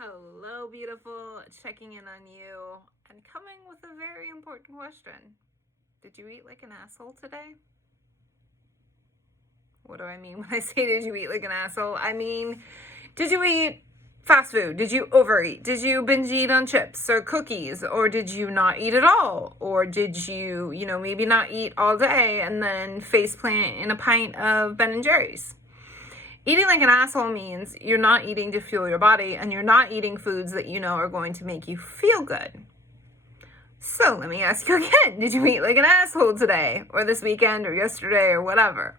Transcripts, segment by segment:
Hello, beautiful. Checking in on you and coming with a very important question. Did you eat like an asshole today? What do I mean when I say did you eat like an asshole? I mean, did you eat fast food? Did you overeat? Did you binge eat on chips or cookies? Or did you not eat at all? Or did you, maybe not eat all day and then faceplant in a pint of Ben & Jerry's? Eating like an asshole means you're not eating to fuel your body and you're not eating foods that you know are going to make you feel good. So let me ask you again, did you eat like an asshole today or this weekend or yesterday or whatever?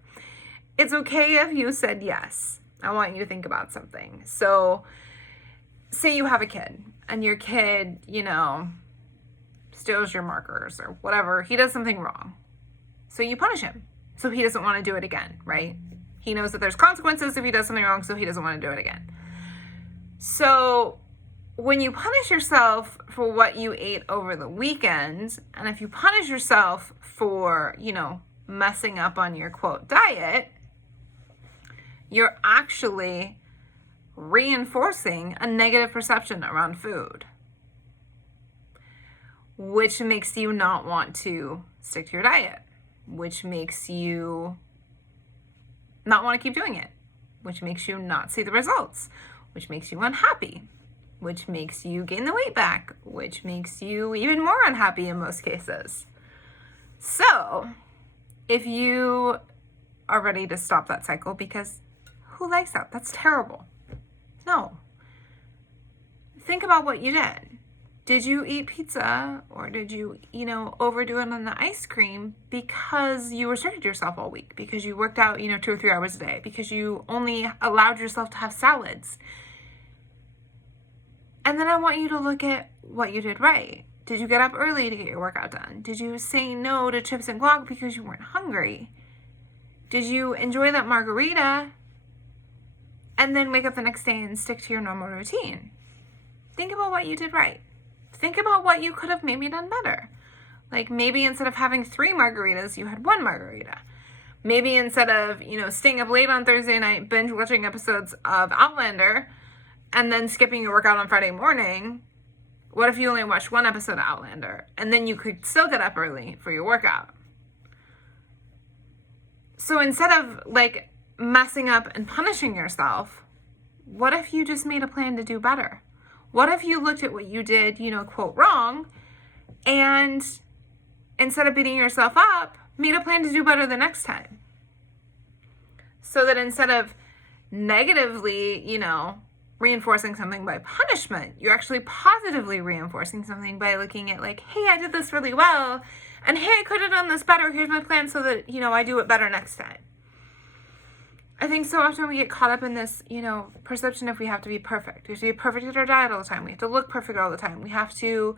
It's okay if you said yes. I want you to think about something. So say you have a kid and your kid, steals your markers or whatever. He does something wrong. So you punish him so he doesn't want to do it again, right? He knows that there's consequences if he does something wrong, so he doesn't want to do it again. So when you punish yourself for what you ate over the weekend, and if you punish yourself for, messing up on your quote diet, you're actually reinforcing a negative perception around food, which makes you not want to stick to your diet, which makes you not want to keep doing it, which makes you not see the results, which makes you unhappy, which makes you gain the weight back, which makes you even more unhappy in most cases. So if you are ready to stop that cycle, because who likes that? That's terrible. No. Think about what you did. Did you eat pizza or did you, overdo it on the ice cream because you restricted yourself all week, because you worked out, 2 or 3 hours a day, because you only allowed yourself to have salads? And then I want you to look at what you did right. Did you get up early to get your workout done? Did you say no to chips and guac because you weren't hungry? Did you enjoy that margarita and then wake up the next day and stick to your normal routine? Think about what you did right. Think about what you could have maybe done better. Like maybe instead of having 3 margaritas, you had 1 margarita. Maybe instead of, staying up late on Thursday night, binge watching episodes of Outlander, and then skipping your workout on Friday morning, what if you only watched 1 episode of Outlander, and then you could still get up early for your workout? So instead of messing up and punishing yourself, what if you just made a plan to do better? What if you looked at what you did, quote, wrong, and instead of beating yourself up, made a plan to do better the next time? So that instead of negatively, reinforcing something by punishment, you're actually positively reinforcing something by looking at hey, I did this really well, and hey, I could have done this better. Here's my plan so that, I do it better next time. I think so often we get caught up in this, perception of we have to be perfect. We have to be perfect at our diet all the time. We have to look perfect all the time. We have to,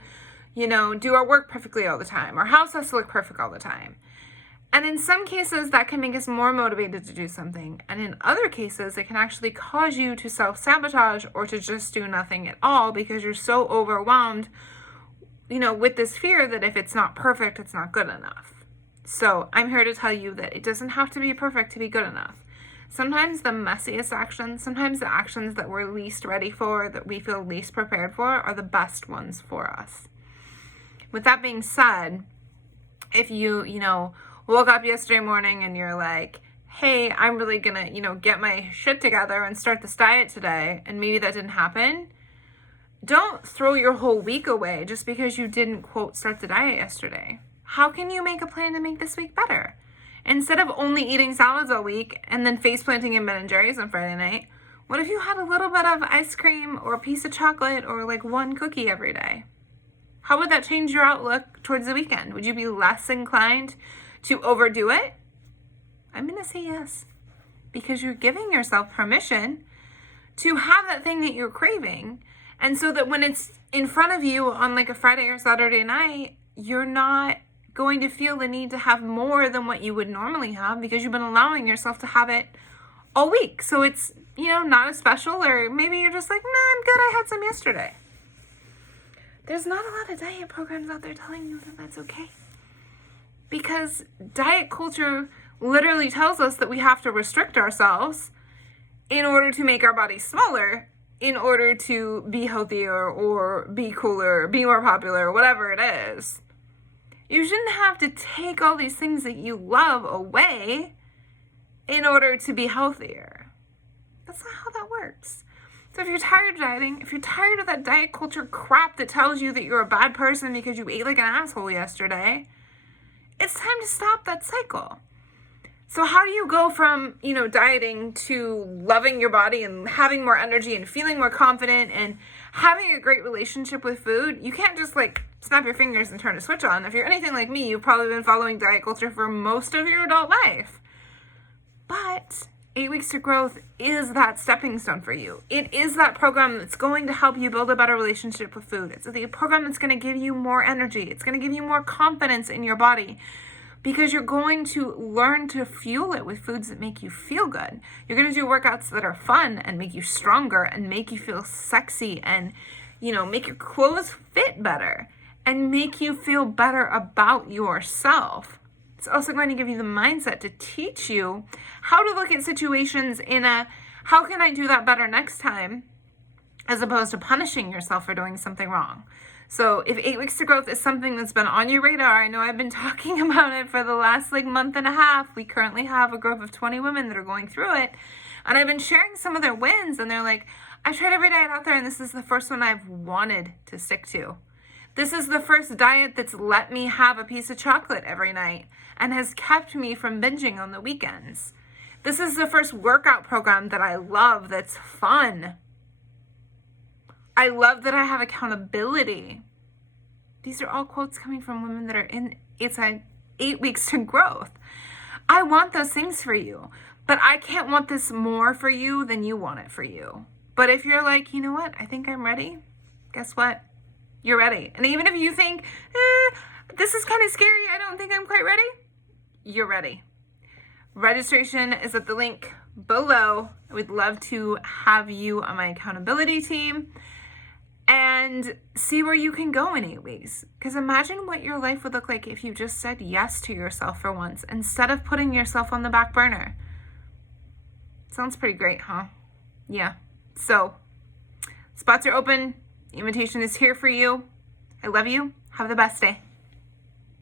do our work perfectly all the time. Our house has to look perfect all the time. And in some cases, that can make us more motivated to do something. And in other cases, it can actually cause you to self-sabotage or to just do nothing at all because you're so overwhelmed, with this fear that if it's not perfect, it's not good enough. So I'm here to tell you that it doesn't have to be perfect to be good enough. Sometimes the messiest actions, sometimes the actions that we're least ready for, that we feel least prepared for, are the best ones for us. With that being said, if you, woke up yesterday morning and you're like, hey, I'm really gonna, get my shit together and start this diet today, and maybe that didn't happen, don't throw your whole week away just because you didn't, quote, start the diet yesterday. How can you make a plan to make this week better? Instead of only eating salads all week and then face planting in Ben & Jerry's on Friday night, what if you had a little bit of ice cream or a piece of chocolate or 1 cookie every day? How would that change your outlook towards the weekend? Would you be less inclined to overdo it? I'm going to say yes, because you're giving yourself permission to have that thing that you're craving. And so that when it's in front of you on a Friday or Saturday night, you're not going to feel the need to have more than what you would normally have because you've been allowing yourself to have it all week. So it's, not as special, or maybe you're just no, I'm good. I had some yesterday. There's not a lot of diet programs out there telling you that that's okay. Because diet culture literally tells us that we have to restrict ourselves in order to make our bodies smaller in order to be healthier or be cooler, be more popular, whatever it is. You shouldn't have to take all these things that you love away in order to be healthier. That's not how that works. So if you're tired of dieting, if you're tired of that diet culture crap that tells you that you're a bad person because you ate like an asshole yesterday, it's time to stop that cycle. So how do you go from, dieting to loving your body and having more energy and feeling more confident and having a great relationship with food? You can't just snap your fingers and turn a switch on. If you're anything like me, you've probably been following diet culture for most of your adult life. But 8 Weeks to Growth is that stepping stone for you. It is that program that's going to help you build a better relationship with food. It's the program that's going to give you more energy. It's going to give you more confidence in your body, because you're going to learn to fuel it with foods that make you feel good. You're going to do workouts that are fun and make you stronger and make you feel sexy and, make your clothes fit better and make you feel better about yourself. It's also going to give you the mindset to teach you how to look at situations in a, how can I do that better next time, as opposed to punishing yourself for doing something wrong. So if 8 Weeks to Growth is something that's been on your radar, I know I've been talking about it for the last month and a half. We currently have a group of 20 women that are going through it. And I've been sharing some of their wins, and they're like, I've tried every diet out there, and this is the first one I've wanted to stick to. This is the first diet that's let me have a piece of chocolate every night and has kept me from binging on the weekends. This is the first workout program that I love that's fun. I love that I have accountability. These are all quotes coming from women that are in, it's 8 Weeks to Growth. I want those things for you, but I can't want this more for you than you want it for you. But if you're like, you know what, I think I'm ready, guess what? You're ready. And even if you think, this is kind of scary, I don't think I'm quite ready, you're ready. Registration is at the link below. I would love to have you on my accountability team and see where you can go in 8 weeks. Because imagine what your life would look like if you just said yes to yourself for once instead of putting yourself on the back burner. Sounds pretty great, huh? Yeah. So, spots are open. The invitation is here for you. I love you. Have the best day.